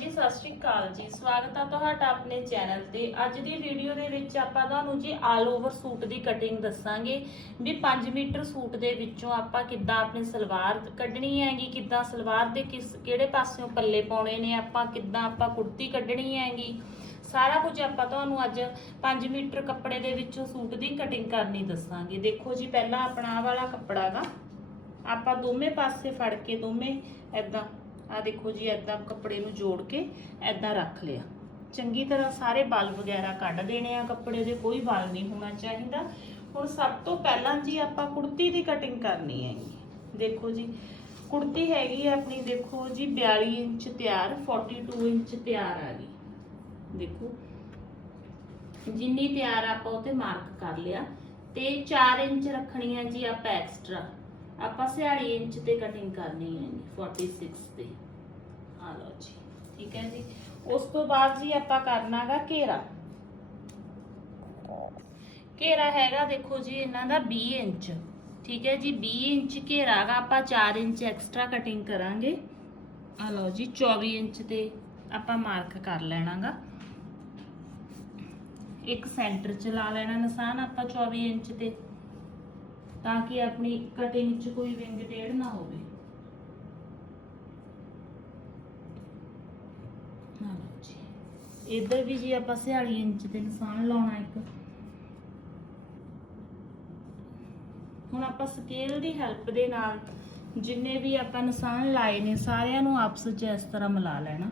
ਜੀ, ਸਤਿ ਸ਼੍ਰੀ ਅਕਾਲ ਜੀ। ਸਵਾਗਤ ਆ ਤੁਹਾਡਾ ਆਪਣੇ ਚੈਨਲ ਤੇ। ਅੱਜ ਦੀ ਵੀਡੀਓ ਦੇ ਵਿੱਚ ਆਪਾਂ ਤੁਹਾਨੂੰ ਜੀ ਆਲ ਓਵਰ ਸੂਟ ਦੀ ਕਟਿੰਗ ਦੱਸਾਂਗੇ। ਵੀ 5 ਮੀਟਰ ਸੂਟ ਦੇ ਵਿੱਚੋਂ ਆਪਾਂ ਕਿੱਦਾਂ ਆਪਣੀ ਸਲਵਾਰ ਕੱਢਣੀ ਹੈਗੀ, ਕਿੱਦਾਂ ਸਲਵਾਰ ਦੇ ਕਿਸ, ਕਿਹੜੇ ਪਾਸਿਓਂ ਪੱਲੇ ਪਾਉਣੇ ਨੇ, ਆਪਾਂ ਕਿੱਦਾਂ ਆਪਾਂ ਕੁੜਤੀ ਕੱਢਣੀ ਹੈਗੀ। ਸਾਰਾ ਕੁਝ ਆਪਾਂ ਤੁਹਾਨੂੰ ਅੱਜ 5 ਮੀਟਰ ਕੱਪੜੇ ਦੇ ਵਿੱਚੋਂ ਸੂਟ ਦੀ ਕਟਿੰਗ ਕਰਨੀ ਦੱਸਾਂਗੇ। ਦੇਖੋ ਜੀ, ਪਹਿਲਾਂ ਆਪਣਾ ਆਹ ਵਾਲਾ ਕੱਪੜਾ ਗਾ। ਆਪਾਂ ਦੋਵੇਂ ਪਾਸੇ ਫੜ ਕੇ ਦੋਵੇਂ ਐਦਾਂ ਆ ਦੇਖੋ ਜੀ ਐਦਾਂ ਕੱਪੜੇ ਨੂੰ ਜੋੜ ਕੇ ਐਦਾਂ ਰੱਖ ਲਿਆ। ਚੰਗੀ ਤਰ੍ਹਾਂ ਸਾਰੇ ਬਲ ਵਗੈਰਾ ਕੱਢ ਦੇਣੇ ਆ ਕੱਪੜੇ ਦੇ, ਕੋਈ ਬਲ ਨਹੀਂ ਹੋਣਾ ਚਾਹੀਦਾ। ਹੁਣ ਸਭ ਤੋਂ ਪਹਿਲਾਂ ਜੀ ਆਪਾਂ ਕੁੜਤੀ ਦੀ ਕਟਿੰਗ ਕਰਨੀ ਹੈਗੀ। ਦੇਖੋ ਜੀ, ਕੁੜਤੀ ਹੈਗੀ ਆਪਣੀ, ਦੇਖੋ ਜੀ 42 ਇੰਚ ਤਿਆਰ 42 ਇੰਚ ਤਿਆਰ ਆ ਗਈ ਦੇਖੋ, ਜਿੰਨੀ ਤਿਆਰ ਆਪਾਂ ਉਹ ਤੇ ਮਾਰਕ ਕਰ ਲਿਆ। ਤੇ 4 ਇੰਚ ਰੱਖਣੀ ਹੈ ਜੀ ਆਪਾਂ ਐਕਸਟਰਾ ਆਪਾਂ 46 ਇੰਚ ਤੇ ਕਟਿੰਗ ਕਰਨੀ ਹੈ ਜੀ 46 ਤੇ। ਆ ਲਓ ਜੀ, ਠੀਕ ਹੈ ਜੀ। ਉਸ ਤੋਂ ਬਾਅਦ ਜੀ ਆਪਾਂ ਕਰਨਾਗਾ ਘੇਰਾ। ਘੇਰਾ ਹੈਗਾ ਦੇਖੋ ਜੀ, ਇਹਨਾਂ ਦਾ 20 ਇੰਚ। ਠੀਕ ਹੈ ਜੀ 20 ਇੰਚ ਘੇਰਾ ਹੈਗਾ, ਆਪਾਂ 4 ਇੰਚ ਐਕਸਟਰਾ ਕਟਿੰਗ ਕਰਾਂਗੇ। ਆ ਲਓ ਜੀ 24 ਇੰਚ ਤੇ ਆਪਾਂ ਮਾਰਕ ਕਰ ਲੈਣਾਗਾ। ਇੱਕ ਸੈਂਟਰ ਚ ਲਾ ਲੈਣਾ ਨਿਸ਼ਾਨ ਆਪਾਂ 24 ਇੰਚ ਤੇ। ਤਾਂ ਕਿ ਆਪਣੀ ਕਟਿੰਗ 'ਚ ਕੋਈ ਵਿੰਗ ਟੇੜ ਨਾ ਹੋਵੇ। ਇੱਧਰ ਵੀ ਜੀ ਆਪਾਂ 46 ਇੰਚ ਤੇ ਨਿਸ਼ਾਨ ਲਾਉਣਾ ਇੱਕ। ਹੁਣ ਆਪਾਂ ਸਕੇਲ ਦੀ ਹੈਲਪ ਦੇ ਨਾਲ ਜਿੰਨੇ ਵੀ ਆਪਾਂ ਨਿਸ਼ਾਨ ਲਾਏ ਨੇ, ਸਾਰਿਆਂ ਨੂੰ ਆਪਸ ਵਿੱਚ ਇਸ ਤਰ੍ਹਾਂ ਮਿਲਾ ਲੈਣਾ।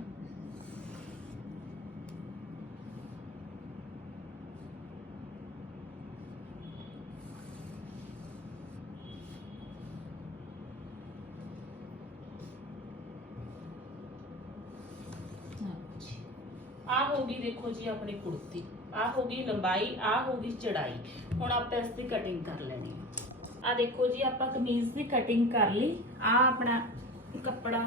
ਆ ਹੋ ਗਈ ਦੇਖੋ ਜੀ ਆਪਣੀ ਕੁੜਤੀ, ਆ ਹੋ ਗਈ ਲੰਬਾਈ, ਆ ਹੋ ਗਈ ਚੜਾਈ। ਹੁਣ ਆਪਾਂ ਇਸ ਦੀ ਕਟਿੰਗ ਕਰ ਲੈਣੀ ਆ। ਦੇਖੋ ਜੀ, ਆਪਾਂ ਕਮੀਜ਼ ਦੀ ਕਟਿੰਗ ਕਰ ਲਈ। ਆ ਆਪਣਾ ਕੱਪੜਾ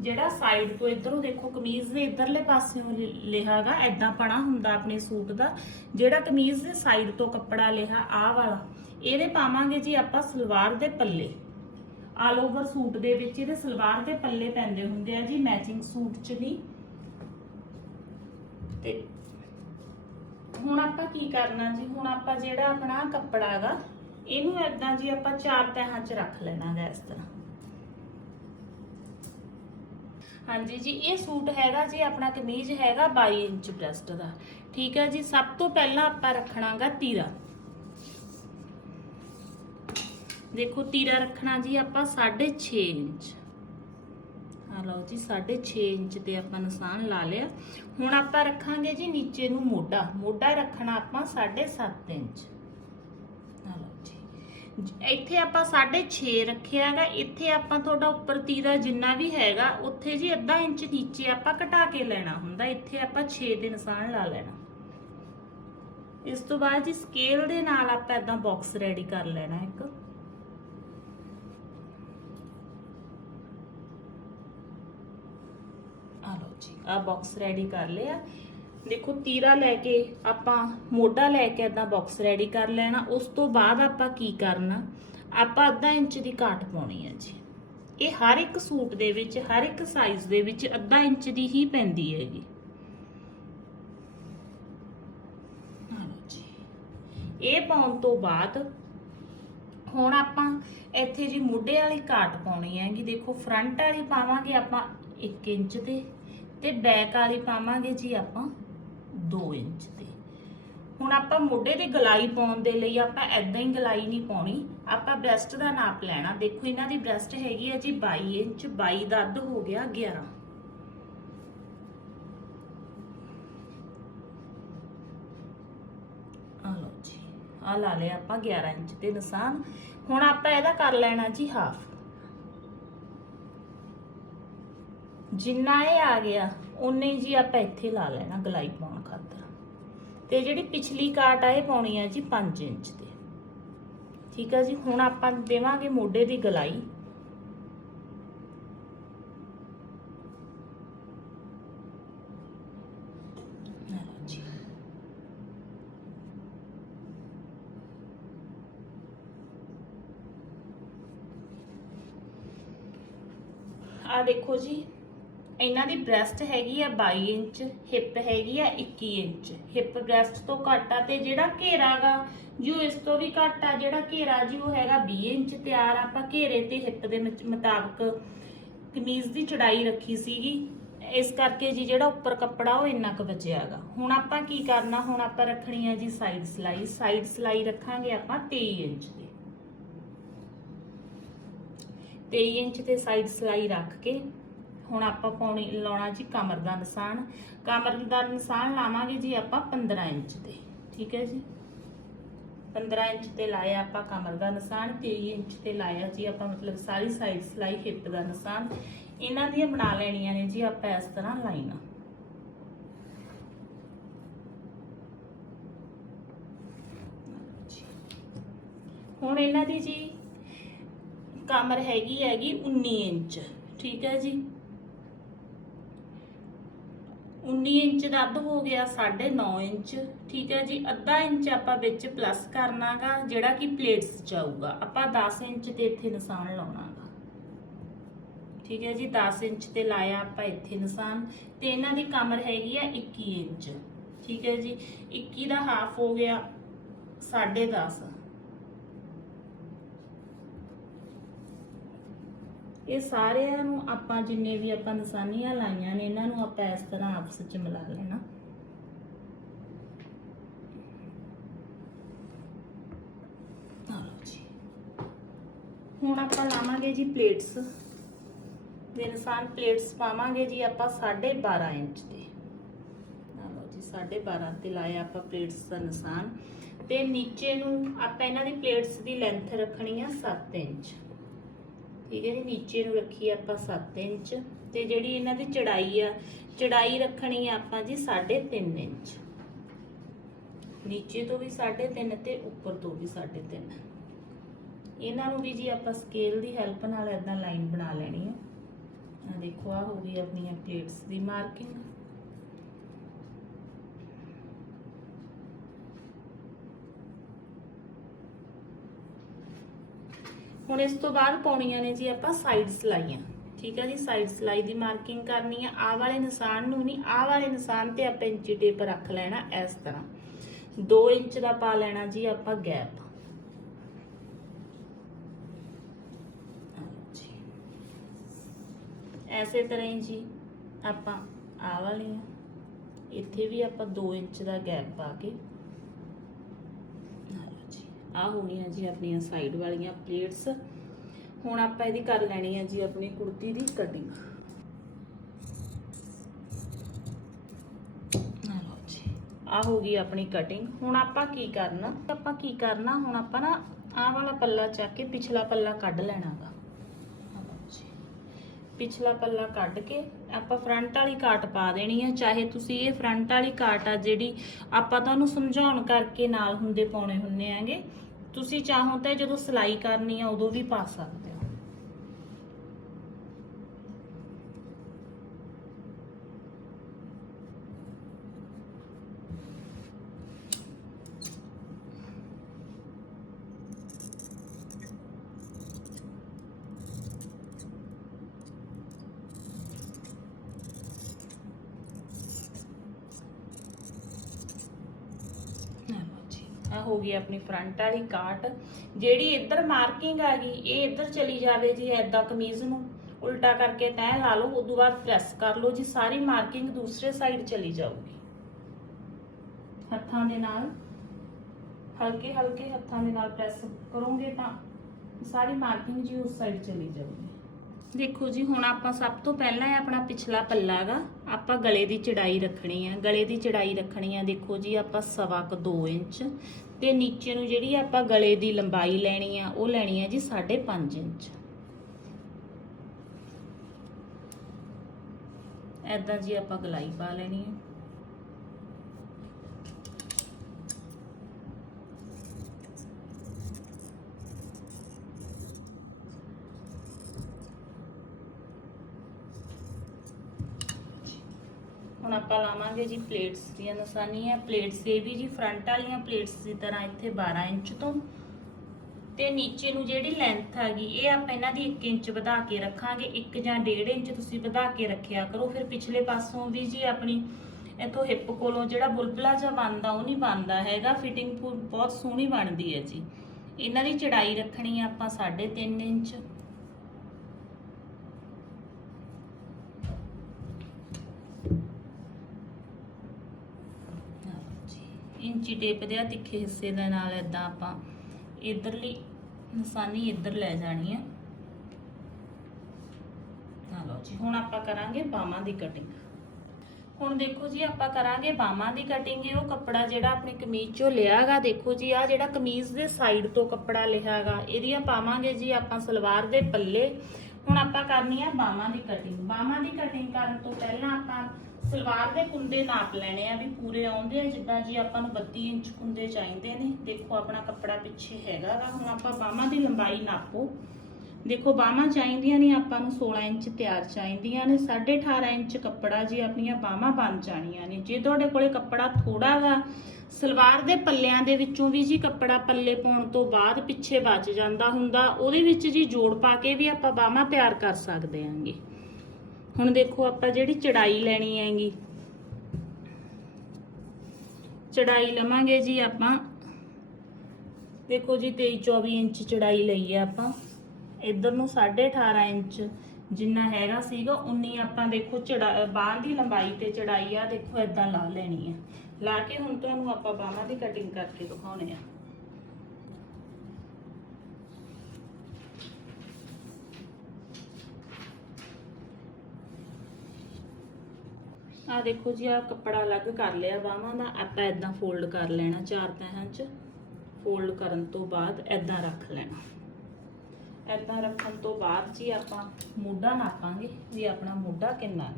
ਜਿਹੜਾ ਸਾਈਡ ਤੋਂ ਇਧਰੋਂ ਦੇਖੋ, ਕਮੀਜ਼ ਦੇ ਇਧਰਲੇ ਪਾਸਿਓਂ ਲਿਹਾਗਾ ਐਦਾਂ ਪਣਾ ਹੁੰਦਾ ਆਪਣੇ ਸੂਟ ਦਾ। ਜਿਹੜਾ ਕਮੀਜ਼ ਦੇ ਸਾਈਡ ਤੋਂ ਕੱਪੜਾ ਲਿਹਾ, ਆ ਵਾਲਾ, ਇਹਦੇ ਪਾਵਾਂਗੇ ਜੀ ਆਪਾਂ ਸਲਵਾਰ ਦੇ ਪੱਲੇ। ਆਲ ਓਵਰ ਸੂਟ ਦੇ ਵਿੱਚ ਇਹਦੇ ਸਲਵਾਰ ਦੇ ਪੱਲੇ ਪੈਂਦੇ ਹੁੰਦੇ ਆ ਜੀ ਮੈਚਿੰਗ ਸੂਟ 'ਚ ਨਹੀਂ। ਤੇ ਹੁਣ ਆਪਾਂ ਕੀ ਕਰਨਾ ਜੀ? ਹੁਣ ਆਪਾਂ ਜਿਹੜਾ ਆਪਣਾ ਕੱਪੜਾ ਹੈਗਾ, ਇਹਨੂੰ ਏਦਾਂ ਜੀ ਆਪਾਂ ਚਾਰ ਤਹਾਂ 'ਚ ਰੱਖ ਲੈਣਾ ਇਸ ਤਰ੍ਹਾਂ। ਹਾਂਜੀ ਜੀ, ਇਹ ਸੂਟ ਹੈਗਾ ਜੀ, ਆਪਣਾ ਕਮੀਜ਼ ਹੈਗਾ 22 ਇੰਚ ਬ੍ਰੈਸਟ ਦਾ। ਠੀਕ ਹੈ ਜੀ, ਸਭ ਤੋਂ ਪਹਿਲਾਂ ਆਪਾਂ ਰੱਖਣਾਗਾ ਤੀਰਾ। ਦੇਖੋ ਤੀਰਾ ਰੱਖਣਾ ਜੀ ਆਪਾਂ 6.5 ਇੰਚ। ਆ ਲਓ ਜੀ 6.5 ਇੰਚ ਤੇ ਆਪਾਂ ਨਿਸ਼ਾਨ ਲਾ ਲਿਆ। ਹੁਣ ਆਪਾਂ ਰੱਖਾਂਗੇ ਜੀ ਨੀਚੇ ਨੂੰ ਮੋਢਾ। ਮੋਢਾ ਰੱਖਣਾ ਆਪਾਂ 7.5 ਇੰਚ। ਆ ਲਓ ਜੀ। ਇੱਥੇ ਆਪਾਂ 6.5 ਰੱਖਿਆਗਾ ਇੱਥੇ ਆਪਾਂ ਤੁਹਾਡਾ ਉੱਪਰ ਤੀਰਾ ਜਿੰਨਾ ਵੀ ਹੈਗਾ, ਉੱਥੇ ਜੀ ਅੱਧਾ ਇੰਚ ਨੀਚੇ ਆਪਾਂ ਘਟਾ ਕੇ ਲੈਣਾ ਹੁੰਦਾ। ਇੱਥੇ ਆਪਾਂ 6 ਦੇ ਨਿਸ਼ਾਨ ਲਾ ਲੈਣਾ। ਇਸ ਤੋਂ ਬਾਅਦ ਜੀ ਸਕੇਲ ਦੇ ਨਾਲ ਆਪਾਂ ਇਦਾਂ ਬਾਕਸ ਰੈਡੀ ਕਰ ਲੈਣਾ ਇੱਕ ਆ ਲਓ ਜੀ। ਆ ਬਾਕਸ ਰੈਡੀ ਕਰ ਲਿਆ। ਦੇਖੋ, ਤੀਰਾ ਲੈ ਕੇ ਆਪਾਂ ਮੋਢਾ ਲੈ ਕੇ ਇਦਾਂ ਬਾਕਸ ਰੈਡੀ ਕਰ ਲੈਣਾ। ਉਸ ਤੋਂ ਬਾਅਦ ਆਪਾਂ ਕੀ ਕਰਨਾ? ਆਪਾਂ ਅੱਧਾ ਇੰਚ ਦੀ ਕਾਟ ਪਾਉਣੀ ਹੈ ਜੀ। ਇਹ ਹਰ ਇੱਕ ਸੂਟ ਦੇ ਵਿੱਚ, ਹਰ ਇੱਕ ਸਾਈਜ਼ ਦੇ ਵਿੱਚ ਅੱਧਾ ਇੰਚ ਦੀ ਹੀ ਪੈਂਦੀ ਹੈਗੀ। ਇਹ ਪਾਉਣ ਤੋਂ ਬਾਅਦ ਹੁਣ ਆਪਾਂ ਇੱਥੇ ਜੀ ਮੁੱਢੇ ਵਾਲੀ ਕਾਟ ਪਾਉਣੀ ਹੈਗੀ। ਦੇਖੋ ਫਰੰਟ ਵਾਲੀ ਪਾਵਾਂਗੇ ਆਪਾਂ 1 ਇੰਚ ਤੇ। ਤੇ ਬੈਕ ਵਾਲੀ ਪਾਵਾਂਗੇ ਜੀ ਆਪਾਂ 2 ਇੰਚ ਤੇ। ਹੁਣ ਆਪਾਂ ਮੋਢੇ ਦੀ ਗਲਾਈ ਪਾਉਣ ਦੇ ਲਈ ਆਪਾਂ ਐਦਾਂ ਹੀ ਗਲਾਈ ਨਹੀਂ ਪਾਉਣੀ। ਆਪਾਂ ਬ੍ਰੈਸਟ ਦਾ ਨਾਪ ਲੈਣਾ। ਦੇਖੋ ਇਹਨਾਂ ਦੀ ਬ੍ਰੈਸਟ ਹੈਗੀ ਹੈ ਜੀ 22 ਇੰਚ 22 ਦਾ ਅੱਧ ਹੋ ਗਿਆ 11 ਆ ਜੀ ਆ ਲਾ ਲਿਆ ਆਪਾਂ 11 ਇੰਚ ਤੇ ਨਿਸ਼ਾਨ। ਹੁਣ ਆਪਾਂ ਇਹਦਾ ਕਰ ਲੈਣਾ ਜੀ ਹਾਫ ਜਿੰਨਾ ਇਹ ਆ ਗਿਆ ਉਨੇ ਜੀ ਆਪਾਂ ਇੱਥੇ ਲਾ ਲੈਣਾ ਗਲਾਈ ਪਾਉਣ ਖਾਤਰ। ਤੇ ਜਿਹੜੀ ਪਿਛਲੀ ਕਾਟ ਆ, ਇਹ ਪਾਉਣੀ ਆ ਜੀ 5 ਇੰਚ ਤੇ ਠੀਕ ਆ ਜੀ, ਹੁਣ ਆਪਾਂ ਦੇਵਾਂਗੇ ਮੋਢੇ ਦੀ ਗਲਾਈ। ਆ ਆ ਦੇਖੋ ਜੀ ਇਹਨਾਂ ਦੀ ਬ੍ਰੈਸਟ ਹੈਗੀ ਆ 22 ਇੰਚ ਹਿੱਪ ਹੈਗੀ ਆ 21 ਇੰਚ। ਹਿੱਪ ਬ੍ਰੈਸਟ ਤੋਂ ਘੱਟ ਆ ਤੇ ਜਿਹੜਾ ਘੇਰਾਗਾ ਜੋ ਇਸ ਤੋਂ ਵੀ ਘੱਟ ਆ। ਜਿਹੜਾ ਘੇਰਾ ਜੀ ਉਹ ਹੈਗਾ 20 ਇੰਚ ਤਿਆਰ ਆਪਾਂ ਘੇਰੇ ਤੇ ਹਿੱਪ ਦੇ ਮੁਤ- ਮੁਤਾਬਕ ਕਮੀਜ਼ ਦੀ ਚੜਾਈ ਰੱਖੀ ਸੀਗੀ। ਇਸ ਕਰਕੇ ਜੀ ਜਿਹੜਾ ਉੱਪਰ ਕੱਪੜਾ ਉਹ ਇੰਨਾ ਕੁ ਬਚਿਆਗਾ ਹੁਣ ਆਪਾਂ ਕੀ ਕਰਨਾ? ਹੁਣ ਆਪਾਂ ਰੱਖਣੀ ਆ ਜੀ ਸਾਈਡ ਸਲਾਈ। ਸਾਈਡ ਸਲਾਈ ਰੱਖਾਂਗੇ ਆਪਾਂ 23 ਇੰਚ ਦੀ। 23 ਇੰਚ ਤੇ ਸਾਈਡ ਸਲਾਈ ਰੱਖ ਕੇ ਹੁਣ ਆਪਾਂ ਪਾਉਣੀ ਲਾਉਣਾ ਜੀ ਕਮਰ ਦਾ ਨਿਸ਼ਾਨ। ਕਮਰ ਦਾ ਨਿਸ਼ਾਨ ਲਾਵਾਂਗੇ ਜੀ ਆਪਾਂ 15 ਇੰਚ ਤੇ, ਠੀਕ ਹੈ ਜੀ? 15 ਇੰਚ ਤੇ ਲਾਇਆ ਆਪਾਂ ਕਮਰ ਦਾ ਨਿਸ਼ਾਨ 23 ਇੰਚ ਤੇ ਲਾਇਆ ਜੀ ਆਪਾਂ ਮਤਲਬ ਸਾਰੀ ਸਾਈਡ ਸਲਾਈ ਹਿੱਪ ਦਾ ਨਿਸ਼ਾਨ। ਇਹਨਾਂ ਦੀਆਂ ਬਣਾ ਲੈਣੀਆਂ ਨੇ ਜੀ ਆਪਾਂ ਇਸ ਤਰ੍ਹਾਂ ਲਾਈਨਾਂ। ਹੁਣ ਇਹਨਾਂ ਦੀ ਜੀ ਕਮਰ ਹੈਗੀ ਹੈਗੀ 19 ਇੰਚ, ਠੀਕ ਹੈ ਜੀ? 19 ਇੰਚ ਦਾ ਅੱਧ ਹੋ ਗਿਆ 9.5 ਇੰਚ। ਠੀਕ ਹੈ ਜੀ, ਅੱਧਾ ਇੰਚ ਆਪਾਂ ਵਿੱਚ ਪਲੱਸ ਕਰਨਾਗਾ, ਜਿਹੜਾ ਕਿ ਪਲੇਟਸ ਚ ਆਊਗਾ। ਆਪਾਂ 10 ਇੰਚ ਤੇ ਇੱਥੇ ਨਿਸ਼ਾਨ ਲਾਉਣਾਗਾ। ਠੀਕ ਹੈ ਜੀ 10 ਇੰਚ ਤੇ ਲਾਇਆ ਆਪਾਂ ਇੱਥੇ ਨਿਸ਼ਾਨ। ਤੇ ਇਹਨਾਂ ਦੀ ਕਮਰ ਹੈਗੀ ਆ 21 ਇੰਚ। ਠੀਕ ਹੈ ਜੀ 21 ਦਾ ਹਾਫ ਹੋ ਗਿਆ 10.5 ਇਹ ਸਾਰਿਆਂ ਨੂੰ ਆਪਾਂ ਜਿੰਨੇ ਵੀ ਆਪਾਂ ਨਿਸ਼ਾਨੀਆਂ ਲਾਈਆਂ ਨੇ, ਇਹਨਾਂ ਨੂੰ ਆਪਾਂ ਇਸ ਤਰ੍ਹਾਂ ਆਪਸ ਵਿੱਚ ਮਿਲਾ ਲੈਣਾ। ਹੁਣ ਆਪਾਂ ਲਾਵਾਂਗੇ ਜੀ ਪਲੇਟਸ ਦੇ ਨਿਸ਼ਾਨ ਪਲੇਟਸ ਪਾਵਾਂਗੇ ਜੀ ਆਪਾਂ 12.5 ਇੰਚ 'ਤੇ ਆਹ ਲਓ ਜੀ 12.5 ਤੇ ਲਾਇਆ ਆਪਾਂ ਪਲੇਟਸ ਦਾ ਨਿਸ਼ਾਨ। ਤੇ ਨੀਚੇ ਨੂੰ ਆਪਾਂ ਇਹਨਾਂ ਦੀ ਪਲੇਟਸ ਦੀ ਲੈਂਥ ਰੱਖਣੀ ਆ 7 ਇੰਚ। ਠੀਕ ਹੈ ਜੀ ਨੀਚੇ ਨੂੰ ਰੱਖੀ ਆਪਾਂ 7 ਇੰਚ ਤੇ ਜਿਹੜੀ ਇਹਨਾਂ ਦੀ ਚੜਾਈ ਆ, ਚੜਾਈ ਰੱਖਣੀ ਆ ਆਪਾਂ ਜੀ 3.5 ਇੰਚ। ਨੀਚੇ ਤੋਂ ਵੀ 3.5 ਤੇ ਉੱਪਰ ਤੋਂ ਵੀ 3.5 ਇਹਨਾਂ ਨੂੰ ਵੀ ਜੀ ਆਪਾਂ ਸਕੇਲ ਦੀ ਹੈਲਪ ਨਾਲ ਇਦਾਂ ਲਾਈਨ ਬਣਾ ਲੈਣੀ ਆ। ਆ ਦੇਖੋ ਆ ਹੋ ਗਈ ਆਪਣੀਆਂ ਪਲੇਟਸ ਦੀ ਮਾਰਕਿੰਗ ਹੁਣ ਇਸ ਤੋਂ ਬਾਅਦ ਪਾਉਣੀਆਂ ਨੇ ਜੀ ਆਪਾਂ ਸਾਈਡ ਸਲਾਈਆਂ। ਠੀਕ ਹੈ ਜੀ ਸਾਈਡ ਸਲਾਈ ਦੀ ਮਾਰਕਿੰਗ ਕਰਨੀ ਆ। ਆਹ ਵਾਲੇ ਨਿਸ਼ਾਨ ਨੂੰ ਨਹੀਂ, ਆਹ ਵਾਲੇ ਨਿਸ਼ਾਨ ਤੇ ਆਪਾਂ ਇੰਚੀ ਟੇਪ ਰੱਖ ਲੈਣਾ ਇਸ ਤਰ੍ਹਾਂ। 2 ਇੰਚ ਦਾ ਪਾ ਲੈਣਾ ਜੀ ਆਪਾਂ ਗੈਪ ਐਸੇ ਤਰ੍ਹਾਂ ਹੀ ਜੀ ਆਪਾਂ ਆਹ ਵਾਲੀਆਂ ਇੱਥੇ ਵੀ ਆਪਾਂ 2 ਇੰਚ ਦਾ ਗੈਪ ਪਾ ਕੇ ਆ ਹੋਣੀਆਂ ਜੀ ਆਪਣੀਆਂ ਸਾਈਡ ਵਾਲੀਆਂ ਪਲੇਟਸ ਹੁਣ ਆਪਾਂ ਇਹਦੀ ਕਰ ਲੈਣੀ ਹੈ ਜੀ ਆਪਣੀ ਕੁੜਤੀ ਦੀ ਕਟਿੰਗ ਆ ਹੋ ਗਈ ਆਪਣੀ ਕਟਿੰਗ ਹੁਣ ਆਪਾਂ ਕੀ ਕਰਨਾ? ਆਪਾਂ ਕੀ ਕਰਨਾ? ਹੁਣ ਆਪਾਂ ਨਾ ਆਹ ਵਾਲਾ ਪੱਲਾ ਚੱਕ ਕੇ ਪਿਛਲਾ ਪੱਲਾ ਕੱਢ ਲੈਣਾਗਾ। ਲਓ ਜੀ। ਪਿਛਲਾ ਪੱਲਾ ਕੱਢ ਕੇ ਆਪਾਂ ਫਰੰਟ ਵਾਲੀ ਕਾਟ ਪਾ ਦੇਣੀ ਆ, ਚਾਹੇ ਤੁਸੀਂ ਇਹ ਫਰੰਟ ਵਾਲੀ ਕਾਟ ਆ ਜਿਹੜੀ ਆਪਾਂ ਤੁਹਾਨੂੰ ਸਮਝਾਉਣ ਕਰਕੇ ਨਾਲ ਹੁੰਦੇ ਪਾਉਣੇ ਹੁੰਨੇ ਆਂਗੇ ਤੁਸੀਂ ਚਾਹੋ ਤਾਂ ਜਦੋਂ ਸਿਲਾਈ ਕਰਨੀ ਆ ਉਦੋਂ ਵੀ ਪਾ ਸਕਦੇ ਹੋ ਗਈ ਆਪਣੀ ਫਰੰਟ ਵਾਲੀ ਕਾਟ, ਜਿਹੜੀ ਇੱਧਰ ਮਾਰਕਿੰਗ ਆ ਗਈ, ਇਹ ਇੱਧਰ ਚਲੀ ਜਾਵੇ ਜੀ ਐਦਾਂ ਕਮੀਜ਼ ਨੂੰ। ਉਲਟਾ ਕਰਕੇ ਤੈਅ ਲਾ ਲਓ, ਉਦੋਂ ਬਾਅਦ ਪ੍ਰੈਸ ਕਰ ਲਓ ਜੀ, ਸਾਰੀ ਮਾਰਕਿੰਗ ਦੂਸਰੇ ਸਾਈਡ ਚਲੀ ਜਾਊਗੀ। ਹੱਥਾਂ ਦੇ ਨਾਲ, ਹਲਕੇ ਹਲਕੇ ਹੱਥਾਂ ਦੇ ਨਾਲ ਪ੍ਰੈਸ ਕਰੋਗੇ ਤਾਂ ਸਾਰੀ ਮਾਰਕਿੰਗ ਜੀ ਉਸ ਸਾਈਡ ਚਲੀ ਜਾਊਗੀ। ਦੇਖੋ ਜੀ, ਹੁਣ ਆਪਾਂ ਸਭ ਤੋਂ ਪਹਿਲਾਂ ਆਪਣਾ ਪਿਛਲਾ ਪੱਲਾ ਗਾ, ਆਪਾਂ ਗਲੇ ਦੀ ਚੜਾਈ ਰੱਖਣੀ ਹੈ ਗਲੇ ਦੀ ਚੜਾਈ ਰੱਖਣੀ ਹੈ ਦੇਖੋ ਜੀ, ਆਪਾਂ ਸਵਾ ਕੁ 2 ਇੰਚ। ਤੇ ਨੀਚੇ ਨੂੰ ਜਿਹੜੀ ਆਪਾਂ ਗਲੇ ਦੀ ਲੰਬਾਈ ਲੈਣੀ ਆ, ਉਹ ਲੈਣੀ ਆ ਜੀ 5.5 ਇੰਚ। ਐਦਾਂ ਜੀ ਆਪਾਂ ਗਲਾਈ ਪਾ ਲੈਣੀ ਹੈ ਹੁਣ ਆਪਾਂ ਲਾਵਾਂਗੇ ਜੀ ਪਲੇਟਸ ਦੀਆਂ ਨਿਸ਼ਾਨੀਆਂ ਪਲੇਟਸ ਇਹ ਵੀ ਜੀ ਫਰੰਟ ਵਾਲੀਆਂ ਪਲੇਟਸ ਦੀ ਤਰ੍ਹਾਂ ਇੱਥੇ 12 ਇੰਚ ਤੋਂ। ਤੇ ਨੀਚੇ ਨੂੰ ਜਿਹੜੀ ਲੈਂਥ ਹੈਗੀ ਇਹ ਆਪਾਂ ਇਹਨਾਂ ਦੀ 1 ਇੰਚ ਵਧਾ ਕੇ ਰੱਖਾਂਗੇ 1 ਜਾਂ 1.5 ਇੰਚ ਤੁਸੀਂ ਵਧਾ ਕੇ ਰੱਖਿਆ ਕਰੋ। ਫਿਰ ਪਿਛਲੇ ਪਾਸੋਂ ਵੀ ਜੀ ਆਪਣੀ ਇਥੋਂ ਹਿੱਪ ਕੋਲੋਂ ਜਿਹੜਾ ਬੁਲਬੁਲਾ ਜਿਹਾ ਬਣਦਾ, ਉਹ ਨਹੀਂ ਬਣਦਾ ਹੈਗਾ। ਫਿਟਿੰਗ ਬਹੁਤ ਸੋਹਣੀ ਬਣਦੀ ਹੈ ਜੀ। ਇਹਨਾਂ ਦੀ ਚੜਾਈ ਰੱਖਣੀ ਆ ਆਪਾਂ 3.5 ਇੰਚ। ਇੰਚੀ ਟੇਪ ਦੇ ਆ, ਤਿੱਖੇ ਹਿੱਸੇ ਦੇ ਨਾਲ ਇਦਾਂ ਆਪਾਂ ਇਧਰਲੀ ਨਿਸ਼ਾਨੀ ਇੱਧਰ ਲੈ ਜਾਣੀ ਆ। ਆ ਲਓ ਜੀ, ਹੁਣ ਆਪਾਂ ਕਰਾਂਗੇ ਬਾਹਾਂ ਦੀ ਕਟਿੰਗ ਹੁਣ ਦੇਖੋ ਜੀ, ਆਪਾਂ ਕਰਾਂਗੇ ਬਾਹਾਂ ਦੀ ਕਟਿੰਗ ਇਹ ਉਹ ਕੱਪੜਾ ਜਿਹੜਾ ਆਪਣੀ ਕਮੀਜ਼ ਚੋਂ ਲਿਆਗਾ। ਦੇਖੋ ਜੀ ਆ ਜਿਹੜਾ ਕਮੀਜ਼ ਦੇ ਸਾਈਡ ਤੋਂ ਕੱਪੜਾ ਲਿਆਗਾ, ਇਹਦੀਆਂ ਪਾਵਾਂਗੇ ਜੀ ਆਪਾਂ ਸਲਵਾਰ ਦੇ ਪੱਲੇ। ਹੁਣ ਆਪਾਂ ਕਰਨੀ ਆ ਬਾਹਾਂ ਦੀ ਕਟਿੰਗ ਬਾਹਾਂ ਦੀ ਕਟਿੰਗ ਕਰਨ ਤੋਂ ਪਹਿਲਾਂ ਆਪਾਂ ਸਲਵਾਰ ਦੇ ਕੁੰਡੇ ਨਾਪ ਲੈਣੇ ਆ ਵੀ ਪੂਰੇ ਆਉਂਦੇ ਆ, ਜਿੱਦਾਂ ਜੀ ਆਪਾਂ ਨੂੰ 32 ਇੰਚ ਕੁੰਡੇ ਚਾਹੀਦੇ ਨੇ। ਦੇਖੋ, ਆਪਣਾ ਕੱਪੜਾ ਪਿੱਛੇ ਹੈਗਾ ਗਾ। ਹੁਣ ਆਪਾਂ ਬਾਹਾਂ ਦੀ ਲੰਬਾਈ ਨਾਪੋ। ਦੇਖੋ, ਬਾਹਾਂ ਚਾਹੀਦੀਆਂ ਨੇ, ਆਪਾਂ ਨੂੰ 16 ਇੰਚ ਤਿਆਰ ਚਾਹੀਦੀਆਂ ਨੇ। 18.5 ਇੰਚ ਕੱਪੜਾ ਜੀ ਆਪਣੀਆਂ ਬਾਹਾਂ ਬਣ ਜਾਣੀਆਂ ਨੇ। ਜੇ ਤੁਹਾਡੇ ਕੋਲੇ ਕੱਪੜਾ ਥੋੜਾ ਵਾ ਸਲਵਾਰ ਦੇ ਪੱਲਿਆਂ ਦੇ ਵਿੱਚੋਂ ਵੀ ਜੀ ਕੱਪੜਾ ਪੱਲੇ ਪਾਉਣ ਤੋਂ ਬਾਅਦ ਪਿੱਛੇ ਬਚ ਜਾਂਦਾ ਹੁੰਦਾ, ਉਹਦੇ ਵਿੱਚ ਜੀ ਜੋੜ ਪਾ ਕੇ ਵੀ ਆਪਾਂ ਬਾਹਾਂ ਤਿਆਰ ਕਰ ਸਕਦੇ ਆਂਗੇ। ਹੁਣ ਦੇਖੋ ਆਪਾਂ ਜਿਹੜੀ ਚੜਾਈ ਲੈਣੀ ਹੈਗੀ। ਚੜਾਈ ਲਵਾਂਗੇ ਜੀ ਆਪਾਂ। ਦੇਖੋ ਜੀ 23 24 ਇੰਚ ਚੜਾਈ ਲਈ ਹੈ ਆਪਾਂ। ਇਧਰ ਨੂੰ 18.5 ਇੰਚ ਜਿੰਨਾ ਹੈਗਾ ਸੀਗਾ, ਉਨੀ ਆਪਾਂ ਦੇਖੋ ਚੜਾ, ਬਾਹਾਂ ਦੀ ਲੰਬਾਈ ਤੇ ਚੜਾਈ ਆ। ਦੇਖੋ ਇਦਾਂ ਲਾ ਲੈਣੀ ਹੈ ਲਾ ਕੇ ਹੁਣ ਤੁਹਾਨੂੰ ਆਪਾਂ ਬਾਹਾਂ ਦੀ ਕਟਿੰਗ ਕਰਕੇ ਦਿਖਾਉਣੇ ਆ। ਆ ਦੇਖੋ ਜੀ, ਆ ਕੱਪੜਾ ਅਲੱਗ ਕਰ ਲਿਆ, ਬਾਹਾਂ ਦਾ ਆਪਾਂ ਇਦਾਂ ਫੋਲਡ ਕਰ ਲੈਣਾ, ਚਾਰ ਤਹਾਂ 'ਚ। ਫੋਲਡ ਕਰਨ ਤੋਂ ਬਾਅਦ ਇਦਾਂ ਰੱਖ ਲੈਣਾ। ਇਦਾਂ ਰੱਖਣ ਤੋਂ ਬਾਅਦ ਜੀ ਆਪਾਂ ਮੋਢਾ ਨਾਪਾਂਗੇ, ਵੀ ਆਪਣਾ ਮੋਢਾ ਕਿੰਨਾ ਹੈ।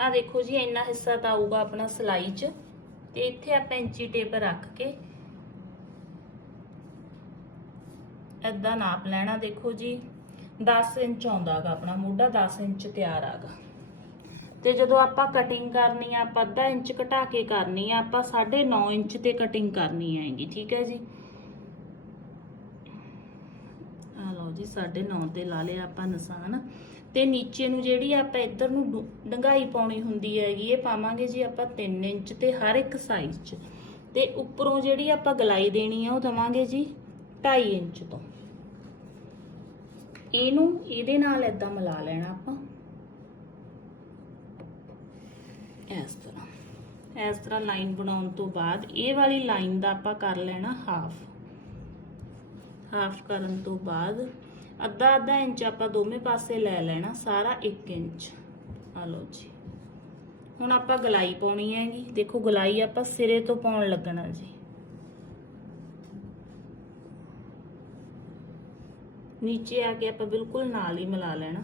ਆ ਦੇਖੋ ਜੀ, ਇੰਨਾ ਹਿੱਸਾ ਤਾਂ ਆਊਗਾ ਆਪਣਾ ਸਲਾਈ 'ਚ। ਤੇ ਇੱਥੇ ਆਪਾਂ ਇੰਚੀ ਟੇਪ ਰੱਖ ਕੇ ਇਦਾਂ ਨਾਪ ਲੈਣਾ, ਦੇਖੋ ਜੀ। 10 ਇੰਚ ਆਉਂਦਾਗਾ ਆਪਣਾ ਮੋਢਾ 10 ਇੰਚ ਤਿਆਰ ਆਗਾ ਤੇ ਜਦੋਂ ਆਪਾਂ ਕਟਿੰਗ ਕਰਨੀ ਆ, ਆਪਾਂ ਅੱਧਾ ਇੰਚ ਘਟਾ ਕੇ ਕਰਨੀ ਆ, ਆਪਾਂ 9.5 ਇੰਚ ਤੇ ਕਟਿੰਗ ਕਰਨੀ ਆਏਗੀ, ਠੀਕ ਹੈ ਜੀ? ਆ ਲਓ ਜੀ 9.5 ਤੇ ਲਾ ਲਿਆ ਆਪਾਂ ਨਿਸ਼ਾਨ। ਤੇ ਨੀਚੇ ਨੂੰ ਜਿਹੜੀ ਆਪਾਂ ਇੱਧਰ ਨੂੰ ਡੁ- ਡੰਗਾਈ ਪਾਉਣੀ ਹੁੰਦੀ ਹੈਗੀ, ਇਹ ਪਾਵਾਂਗੇ ਜੀ ਆਪਾਂ 3 ਇੰਚ ਤੇ ਹਰ ਇੱਕ ਸਾਈਜ਼ 'ਚ। ਤੇ ਉੱਪਰੋਂ ਜਿਹੜੀ ਆਪਾਂ ਗਲਾਈ ਦੇਣੀ ਆ, ਉਹ ਦਵਾਂਗੇ ਜੀ 2.5 ਇੰਚ ਤੋਂ। ਇਹਨੂੰ, ਇਹਦੇ ਨਾਲ ਇਦਾਂ ਮਿਲਾ ਲੈਣਾ ਆਪਾਂ। ਇਸ ਤਰ੍ਹਾਂ। ਇਸ ਤਰ੍ਹਾਂ ਲਾਈਨ ਬਣਾਉਣ ਤੋਂ ਬਾਅਦ ਇਹ ਵਾਲੀ ਲਾਈਨ ਦਾ ਆਪਾਂ ਕਰ ਲੈਣਾ ਹਾਫ ਹਾਫ ਕਰਨ ਤੋਂ ਬਾਅਦ ਅੱਧਾ ਅੱਧਾ ਇੰਚ ਆਪਾਂ ਦੋਵੇਂ ਪਾਸੇ ਲੈ ਲੈਣਾ, ਸਾਰਾ 1 ਇੰਚ। ਆ ਲਓ ਜੀ। ਹੁਣ ਆਪਾਂ ਗਲਾਈ ਪਾਉਣੀ ਹੈਗੀ। ਦੇਖੋ ਗਲਾਈ ਆਪਾਂ ਸਿਰੇ ਤੋਂ ਪਾਉਣ ਲੱਗਣਾ ਜੀ। ਨੀਚੇ ਆ ਕੇ ਆਪਾਂ ਬਿਲਕੁਲ ਨਾਲ ਹੀ ਮਿਲਾ ਲੈਣਾ।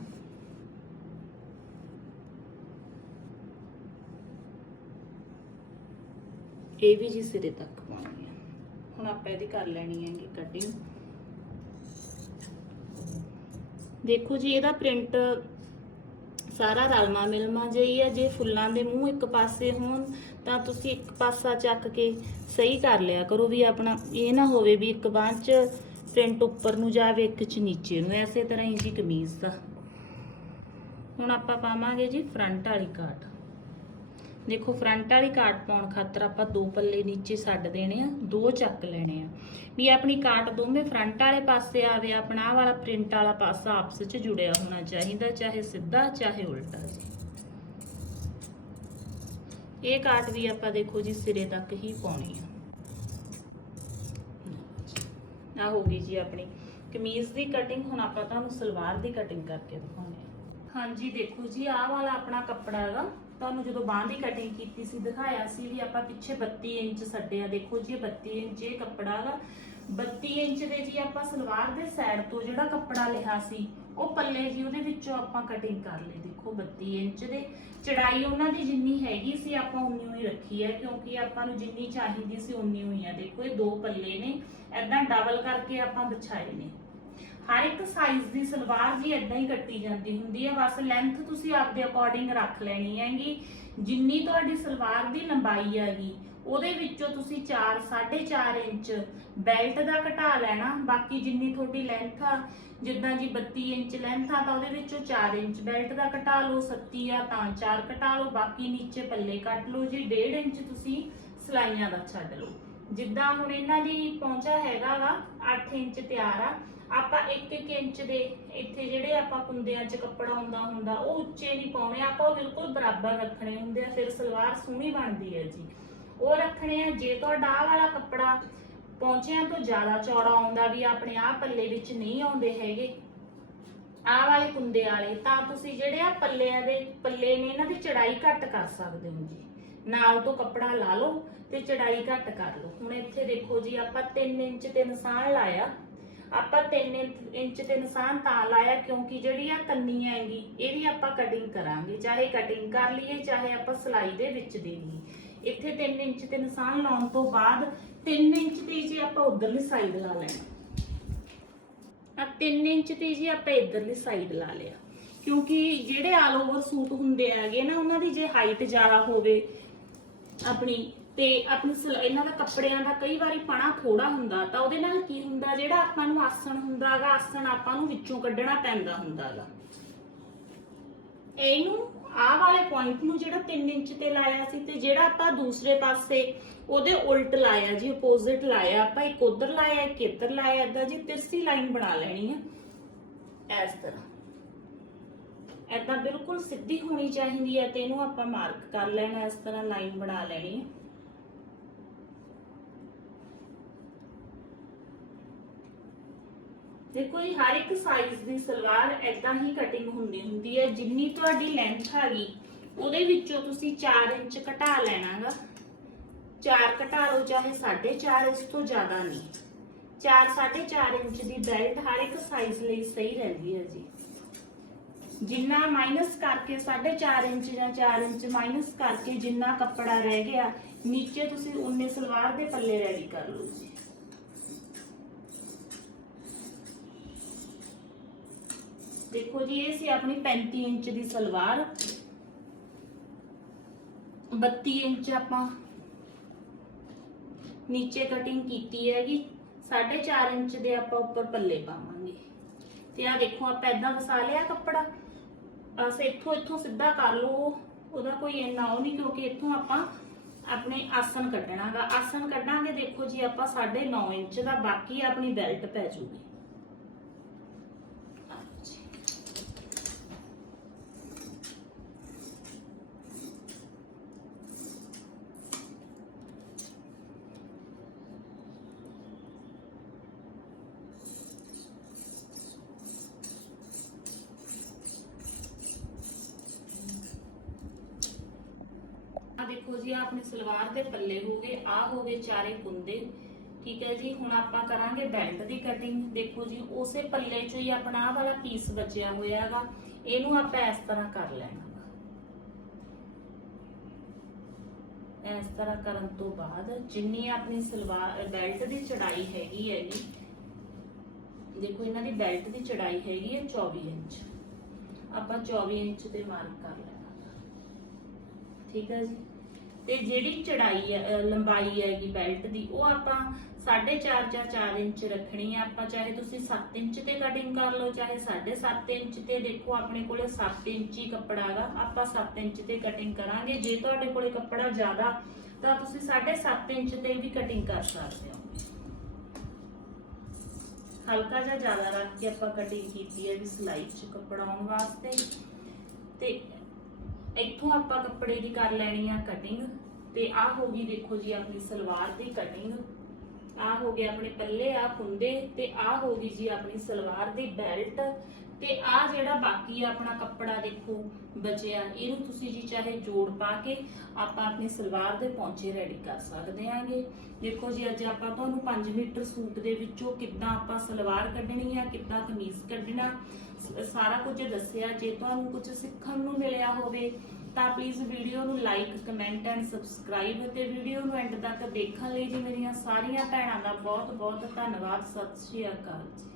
ਇਹ ਵੀ ਜੀ ਸਿਰੇ ਤੱਕ ਪਾਉਣੀ ਹੈ। ਹੁਣ ਆਪਾਂ ਇਹਦੀ ਕਰ ਲੈਣੀ ਹੈਗੀ ਕਟਿੰਗ ਦੇਖੋ ਜੀ, ਇਹਦਾ ਪ੍ਰਿੰਟ ਸਾਰਾ ਰਲਮਾ ਮਿਲਮਾ ਜਿਹੀ ਹੈ ਜੇ ਫੁੱਲਾਂ ਦੇ ਮੂੰਹ ਇੱਕ ਪਾਸੇ ਹੋਣ, ਤਾਂ ਤੁਸੀਂ ਇੱਕ ਪਾਸਾ ਚੱਕ ਕੇ ਸਹੀ ਕਰ ਲਿਆ ਕਰੋ ਵੀ ਆਪਣਾ, ਇਹ ਨਾ ਹੋਵੇ ਵੀ ਇੱਕ ਬਾਂਹ 'ਚ ਪ੍ਰਿੰਟ ਉੱਪਰ ਨੂੰ ਜਾਵੇ, ਇੱਕ 'ਚ ਨੀਚੇ ਨੂੰ। ਐਸੇ ਤਰ੍ਹਾਂ ਹੀ ਜੀ ਕਮੀਜ਼ ਦਾ। ਹੁਣ ਆਪਾਂ ਪਾਵਾਂਗੇ ਜੀ ਫਰੰਟ ਵਾਲੀ ਕਾਟ। ਦੇਖੋ ਫਰੰਟ ਵਾਲੀ ਕਾਟ ਪਾਉਣ ਖਾਤਰ ਆਪਾਂ ਦੋ ਪੱਲੇ ਨੀਚੇ ਛੱਡ ਦੇਣੇ ਆ, ਦੋ ਚੱਕ ਲੈਣੇ ਆ। ਵੀ ਆਪਣੀ ਕਾਟ ਦੋਵੇਂ ਫਰੰਟ ਵਾਲੇ ਪਾਸੇ ਆਵੇ, ਆਪਣਾ ਆਹ ਵਾਲਾ ਪ੍ਰਿੰਟ ਵਾਲਾ ਪਾਸਾ ਆਪਸ ਵਿੱਚ ਜੁੜਿਆ ਹੋਣਾ ਚਾਹੀਦਾ, ਚਾਹੇ ਸਿੱਧਾ, ਚਾਹੇ ਉਲਟਾ ਜੀ। ਇਹ ਕਾਟ ਵੀ ਆਪਾਂ ਦੇਖੋ ਜੀ ਸਿਰੇ ਤੱਕ ਹੀ ਪਾਉਣੀ ਆ। ਆ ਹੋ ਗਈ ਜੀ ਆਪਣੀ। ਕਮੀਜ਼ ਦੀ ਕਟਿੰਗ ਹੁਣ ਆਪਾਂ ਤੁਹਾਨੂੰ ਸਲਵਾਰ ਦੀ ਕਟਿੰਗ ਕਰਕੇ ਦਿਖਾਉਂਦੇ ਹਾਂ ਹਾਂਜੀ, ਦੇਖੋ ਜੀ, ਆਹ ਵਾਲਾ ਆਪਣਾ ਕੱਪੜਾ ਹੈਗਾ। ਤੁਹਾਨੂੰ ਜਦੋਂ ਬਾਂਹ ਦੀ ਕਟਿੰਗ ਕੀਤੀ ਸੀ, ਦਿਖਾਇਆ ਸੀ ਵੀ ਆਪਾਂ ਪਿੱਛੇ 32 ਇੰਚ ਛੱਡਿਆ ਦੇਖੋ ਜੀ 32 ਇੰਚ, ਇਹ ਕੱਪੜਾ ਹੈਗਾ 32 ਇੰਚ ਦੇ ਜੀ ਆਪਾਂ ਸਲਵਾਰ ਦੇ ਸਾਈਡ ਤੋਂ ਜਿਹੜਾ ਕੱਪੜਾ ਲਿਆ ਸੀ, ਉਹ ਪੱਲੇ ਜੀ ਉਹਦੇ ਵਿੱਚੋਂ ਆਪਾਂ ਕਟਿੰਗ ਕਰ ਲਈ। ਦੇਖੋ 32 ਇੰਚ ਦੇ। ਚੜਾਈ ਉਹਨਾਂ ਦੀ ਜਿੰਨੀ ਹੈਗੀ ਸੀ, ਆਪਾਂ ਉਨੀ ਹੀ ਰੱਖੀ ਹੈ, ਕਿਉਂਕਿ ਆਪਾਂ ਨੂੰ ਜਿੰਨੀ ਚਾਹੀਦੀ ਸੀ, ਉਨੀ ਹੋਈ ਹੈ। ਦੇਖੋ ਇਹ ਦੋ ਪੱਲੇ ਨੇ। ਐਦਾਂ ਡਬਲ ਕਰਕੇ ਆਪਾਂ ਵਿਛਾਏ ਨੇ। ਹਰ ਇੱਕ ਸਾਈਜ਼ ਦੀ ਸਲਵਾਰ ਜੀ ਇਦਾਂ ਹੀ ਕੱਟੀ ਜਾਂਦੀ ਹੁੰਦੀ ਹੈ ਬਸ ਲੈਂਥ ਤੁਸੀਂ ਆਪਦੇ ਅਕੋਰਡਿੰਗ ਰੱਖ ਲੈਣੀ ਹੈਗੀ। ਜਿੰਨੀ ਤੁਹਾਡੀ ਸਲਵਾਰ ਦੀ ਲੰਬਾਈ ਹੈਗੀ, ਉਹਦੇ ਵਿੱਚੋਂ ਤੁਸੀਂ 4 4.5 ਇੰਚ ਬੈਲਟ ਦਾ ਘਟਾ ਲੈਣਾ, ਬਾਕੀ ਜਿੰਨੀ ਤੁਹਾਡੀ ਲੈਂਥ ਆ, ਜਿੱਦਾਂ ਜੀ 32 ਇੰਚ ਲੈਂਥ ਆ, ਤਾਂ ਉਹਦੇ ਵਿੱਚੋਂ 4 ਇੰਚ ਬੈਲਟ ਦਾ ਘਟਾ ਲਓ 37 ਆ, ਤਾਂ 4 ਘਟਾ ਲਓ, ਬਾਕੀ ਨੀਚੇ ਪੱਲੇ ਕੱਟ ਲਓ ਜੀ 1.5 ਇੰਚ ਤੁਸੀਂ ਸਲਾਈਆਂ ਦਾ ਛੱਡ ਲਓ। ਜਿੱਦਾਂ ਹੁਣ ਇਹਨਾਂ ਦੀ ਪਹੁੰਚਾ ਹੈਗਾ ਵਾ 8 ਇੰਚ ਤਿਆਰ ਆ ਆਪਾਂ 1-1 ਇੰਚ ਦੇ ਇੱਥੇ ਜਿਹੜੇ ਆਪਾਂ ਕੁੰਦਿਆਂ 'ਚ ਕੱਪੜਾ ਆਉਂਦਾ ਹੁੰਦਾ, ਉਹ ਉੱਚੇ ਨਹੀਂ ਪਾਉਣੇ, ਆਪਾਂ ਉਹ ਬਿਲਕੁਲ ਬਰਾਬਰ ਰੱਖਣੇ ਹੁੰਦੇ ਆ, ਫਿਰ ਸਲਵਾਰ ਸੋਹਣੀ ਬਣਦੀ ਹੈ ਜੀ। ਉਹ ਰੱਖਣੇ ਆ, ਜੇ ਤੁਹਾਡਾ ਆਹ ਵਾਲਾ ਕੱਪੜਾ ਪਹੁੰਚਿਆਂ ਤੋਂ ਜ਼ਿਆਦਾ ਚੌੜਾ ਆਉਂਦਾ ਵੀ ਆਪਣੇ ਆਹ ਪੱਲੇ ਵਿੱਚ ਨਹੀਂ ਆਉਂਦੇ ਹੈਗੇ, ਆਹ ਵਾਲੇ ਕੁੰਦੇ ਵਾਲੇ, ਤਾਂ ਤੁਸੀਂ ਜਿਹੜੇ ਆ ਪੱਲਿਆਂ ਦੇ ਪੱਲੇ ਨੇ, ਇਹਨਾਂ ਦੀ ਚੜਾਈ ਘੱਟ ਕਰ ਸਕਦੇ ਹੋ ਜੀ। ਨਾਲ ਤੋਂ ਕੱਪੜਾ ਲਾ ਲਓ ਤੇ ਚੜਾਈ ਘੱਟ ਕਰ ਲਓ। ਹੁਣ ਇੱਥੇ ਦੇਖੋ ਜੀ, ਆਪਾਂ 3 ਇੰਚ ਤੇ ਨਿਸ਼ਾਨ ਲਾਇਆ। ਆਪਾਂ 3 ਇੰਚ ਤੇ ਨਿਸ਼ਾਨ ਤਾਂ ਲਾਇਆ ਕਿਉਂਕਿ ਜਿਹੜੀ ਆ ਕੰਨੀ ਹੈਗੀ ਇਹਦੀ ਆਪਾਂ ਕਟਿੰਗ ਕਰਾਂਗੇ। ਚਾਹੇ ਕਟਿੰਗ ਕਰ ਲਈਏ, ਚਾਹੇ ਆਪਾਂ ਸਲਾਈ ਦੇ ਵਿੱਚ ਦੇ ਲਈਏ ਇੱਥੇ 3 ਇੰਚ ਦੇ ਨਿਸ਼ਾਨ ਲਾਉਣ ਤੋਂ ਬਾਅਦ 3 ਇੰਚ ਤੇ ਜੀ ਆਪਾਂ ਉਧਰਲੀ ਸਾਈਡ ਲਾ ਲੈਣਾ। ਆ 3 ਇੰਚ ਤੇ ਜੀ ਆਪਾਂ ਇਧਰਲੀ ਸਾਈਡ ਲਾ ਲਿਆ। ਕਿਉਂਕਿ ਜਿਹੜੇ ਆਲ ਓਵਰ ਸੂਟ ਹੁੰਦੇ ਹੈਗੇ ਨਾ, ਉਹਨਾਂ ਦੀ ਜੇ ਹਾਈਟ ਜ਼ਿਆਦਾ ਹੋਵੇ, ਆਪਣੀ ਤੇ ਆਪਣੀ ਸਲ- ਇਹਨਾਂ ਦਾ ਕੱਪੜਿਆਂ ਦਾ ਕਈ ਵਾਰੀ ਪਣਾ ਥੋੜਾ ਹੁੰਦਾ, ਤਾਂ ਉਹਦੇ ਨਾਲ ਕੀ ਹੁੰਦਾ, ਜਿਹੜਾ ਆਪਾਂ ਨੂੰ ਆਸਣ ਹੁੰਦਾਗਾ, ਆਸਣ ਆਪਾਂ ਨੂੰ ਵਿੱਚੋਂ ਕੱਢਣਾ ਪੈਂਦਾ ਹੁੰਦਾਗਾ। ਇਹਨੂੰ ਆਹ ਵਾਲੇ ਪੁਆਇੰਟ ਨੂੰ ਜਿਹੜਾ 3 ਇੰਚ ਤੇ ਲਾਇਆ ਸੀ ਤੇ ਜਿਹੜਾ ਆਪਾਂ ਦੂਸਰੇ ਪਾਸੇ ਉਹਦੇ ਉਲਟ ਲਾਇਆ ਜੀ ਆਪੋਜ਼ਿਟ ਲਾਇਆ, ਆਪਾਂ ਇੱਕ ਉਧਰ ਲਾਇਆ, ਇੱਕ ਇੱਧਰ ਲਾਇਆ, ਏਦਾਂ ਜੀ, ਤਿਰਸੀ ਲਾਈਨ ਬਣਾ ਲੈਣੀ ਆ, ਇਸ ਤਰ੍ਹਾਂ। ਏਦਾਂ ਬਿਲਕੁਲ ਸਿੱਧੀ ਹੋਣੀ ਚਾਹੀਦੀ ਹੈ ਤੇ ਇਹਨੂੰ ਆਪਾਂ ਮਾਰਕ ਕਰ ਲੈਣਾ, ਇਸ ਤਰ੍ਹਾਂ ਲਾਈਨ ਬਣਾ ਲੈਣੀ ਹੈ ਦੇਖੋ ਜੀ, ਹਰ ਇੱਕ ਸਾਈਜ਼ ਦੀ ਸਲਵਾਰ ਐਦਾਂ ਹੀ ਕਟਿੰਗ ਹੁੰਦੀ ਹੁੰਦੀ ਹੈ। ਜਿੰਨੀ ਤੁਹਾਡੀ ਲੈਂਥ ਹੈਗੀ, ਉਹਦੇ ਵਿੱਚੋਂ ਤੁਸੀਂ 4 ਇੰਚ ਘਟਾ ਲੈਣਾਗਾ। 4 ਘਟਾ ਲਓ, ਚਾਹੇ 4.5 ਇਸ ਤੋਂ ਜ਼ਿਆਦਾ ਨਹੀਂ। 4 4.5 ਇੰਚ ਦੀ ਬੈਲਟ ਹਰ ਇੱਕ ਸਾਈਜ਼ ਲਈ ਸਹੀ ਰਹਿੰਦੀ ਹੈ ਜੀ। ਜਿੰਨਾ ਮਾਈਨਸ ਕਰਕੇ 4.5 ਇੰਚ ਜਾਂ 4 ਇੰਚ ਮਾਈਨਸ ਕਰਕੇ ਜਿੰਨਾ ਕੱਪੜਾ ਰਹਿ ਗਿਆ, ਨੀਚੇ ਤੁਸੀਂ ਉਨੇ ਸਲਵਾਰ ਦੇ ਪੱਲੇ ਰੈਡੀ ਕਰ ਲਓ ਜੀ। ਦੇਖੋ ਜੀ, ਇਹ ਸੀ ਆਪਣੀ 35 ਇੰਚ ਦੀ ਸਲਵਾਰ। 32 ਇੰਚ ਆਪਾਂ ਨੀਚੇ ਕਟਿੰਗ ਕੀਤੀ ਹੈਗੀ। 4.5 ਇੰਚ ਦੇ ਆਪਾਂ ਉੱਪਰ ਪੱਲੇ ਪਾਵਾਂਗੇ। ਤੇ ਆ ਦੇਖੋ, ਆਪਾਂ ਇਦਾਂ ਵਸਾ ਲਿਆ ਕੱਪੜਾ। ਬਸ ਇੱਥੋਂ ਇੱਥੋਂ ਸਿੱਧਾ ਕਰ ਲਓ। ਉਹਦਾ ਕੋਈ ਇੰਨਾ ਉਹ ਨਹੀਂ, ਕਿਉਂਕਿ ਇੱਥੋਂ ਆਪਾਂ ਆਪਣੇ ਆਸਨ ਕੱਢਣਾਗਾ। ਆਸਨ ਕੱਢਾਂਗੇ, ਦੇਖੋ ਜੀ, ਆਪਾਂ 9.5 ਇੰਚ ਦਾ, ਬਾਕੀ ਆਪਣੀ ਬੈਲਟ ਪੈ ਜੂਗੀ ਆ ਦੇਖੋ ਜੀ, ਆਹ ਆਪਣੀ ਸਲਵਾਰ ਦੇ ਪੱਲੇ ਹੋ ਗਏ ਆ ਹੋ ਗਏ ਚਾਰੇ ਕੁੰਦੇ ਠੀਕ ਹੈ ਜੀ, ਹੁਣ ਆਪਾਂ ਕਰਾਂਗੇ ਬੈਲਟ ਦੀ ਕਟਿੰਗ ਦੇਖੋ ਜੀ, ਉਸੇ ਪੱਲੇ ਚੋਂ ਹੀ ਆਪਣਾ ਆਹ ਵਾਲਾ ਪੀਸ ਬਚਿਆ ਹੋਇਆ ਹੈਗਾ। ਇਹਨੂੰ ਆਪਾਂ ਇਸ ਤਰ੍ਹਾਂ ਕਰ ਲੈਣਾ। ਇਸ ਤਰ੍ਹਾਂ ਕਰਨ ਤੋਂ ਬਾਅਦ ਜਿੰਨੀ ਆਪਣੀ ਸਲਵਾਰ ਬੈਲਟ ਦੀ ਚੜਾਈ ਹੈਗੀ ਹੈ ਜੀ, ਦੇਖੋ ਇਹਨਾਂ ਦੀ ਬੈਲਟ ਦੀ ਚੜਾਈ ਹੈਗੀ ਹੈ 24 ਇੰਚ। ਆਪਾਂ 24 ਇੰਚ ਤੇ ਮਾਰਕ ਕਰ ਲੈਣਾ। ਠੀਕ ਹੈ ਜੀ। ਤੇ ਜਿਹੜੀ ਚੜਾਈ ਹੈ, ਅਹ, ਲੰਬਾਈ ਹੈਗੀ ਬੈਲਟ ਦੀ, ਉਹ ਆਪਾਂ 4.5 ਜਾਂ 4 ਇੰਚ ਰੱਖਣੀ ਹੈ। ਆਪਾਂ ਚਾਹੇ ਤੁਸੀਂ 7 ਇੰਚ ਤੇ ਕਟਿੰਗ ਕਰ ਲਓ, ਚਾਹੇ 7.5 ਇੰਚ ਤੇ ਦੇਖੋ ਆਪਣੇ ਕੋਲੇ 7 ਇੰਚ ਕੱਪੜਾ ਹੈਗਾ ਆਪਾਂ 7 ਇੰਚ ਤੇ ਕਟਿੰਗ ਕਰਾਂਗੇ। ਜੇ ਤੁਹਾਡੇ ਕੋਲੇ ਕੱਪੜਾ ਜ਼ਿਆਦਾ, ਤਾਂ ਤੁਸੀਂ 7.5 ਇੰਚ ਤੇ ਵੀ ਕਟਿੰਗ ਕਰ ਸਕਦੇ ਹੋ। ਹਲਕਾ ਜਿਹਾ ਜ਼ਿਆਦਾ ਰੱਖ ਕੇ ਆਪਾਂ ਕਟਿੰਗ ਕੀਤੀ ਹੈ ਵੀ ਸਲਾਈ 'ਚ ਕੱਪੜਾ ਆਉਣ ਵਾਸਤੇ। ਤੇ ਇੱਥੋਂ ਆਪਾਂ ਕੱਪੜੇ ਦੀ ਕਰ ਲੈਣੀ ਆ ਕਟਿੰਗ ਤੇ ਆਹ ਹੋ ਗਈ ਦੇਖੋ ਜੀ ਆਪਣੀ ਸਲਵਾਰ ਦੀ ਕਟਿੰਗ ਆਹ ਹੋ ਗਏ ਆਪਣੇ ਪੱਲੇ ਆ ਕੁੰਦੇ ਤੇ ਆਹ ਹੋ ਗਈ ਜੀ ਆਪਣੀ ਸਲਵਾਰ ਦੀ ਬੈਲਟ ਤੇ ਆਹ ਜਿਹੜਾ ਬਾਕੀ ਆ ਆਪਣਾ ਕੱਪੜਾ ਦੇਖੋ ਬਚਿਆ, ਇਹਨੂੰ ਤੁਸੀਂ ਜੀ ਚਾਹੇ ਜੋੜ ਪਾ ਕੇ ਆਪਾਂ ਆਪਣੀ ਸਲਵਾਰ ਦੇ ਪੌਂਚੇ ਰੈਡੀ ਕਰ ਸਕਦੇ ਆਂਗੇ। ਦੇਖੋ ਜੀ, ਅੱਜ ਆਪਾਂ ਤੁਹਾਨੂੰ 5 ਮੀਟਰ ਸੂਟ ਦੇ ਵਿੱਚੋਂ ਕਿੱਦਾਂ ਆਪਾਂ ਸਲਵਾਰ ਕੱਢਣੀ ਆ, ਕਿੱਦਾਂ ਕਮੀਜ਼ ਕੱਢਣਾ, ਸ- ਸਾਰਾ ਕੁਝ ਦੱਸਿਆ। ਜੇ ਤੁਹਾਨੂੰ ਕੁਝ ਸਿੱਖਣ ਨੂੰ ਮਿਲਿਆ ਹੋਵੇ, ਤਾਂ ਪਲੀਜ਼ ਵੀਡੀਓ ਨੂੰ ਲਾਈਕ ਕਮੈਂਟ ਐਂਡ ਸਬਸਕ੍ਰਾਈਬ ਤੇ ਵੀਡੀਓ ਨੂੰ ਐਂਡ ਤੱਕ ਦੇਖਣ ਲਈ ਜੀ ਮੇਰੀਆਂ ਸਾਰੀਆਂ ਭੈਣਾਂ ਦਾ ਬਹੁਤ ਬਹੁਤ ਧੰਨਵਾਦ। ਸਤਿ ਸ਼੍ਰੀ ਅਕਾਲ ਜੀ।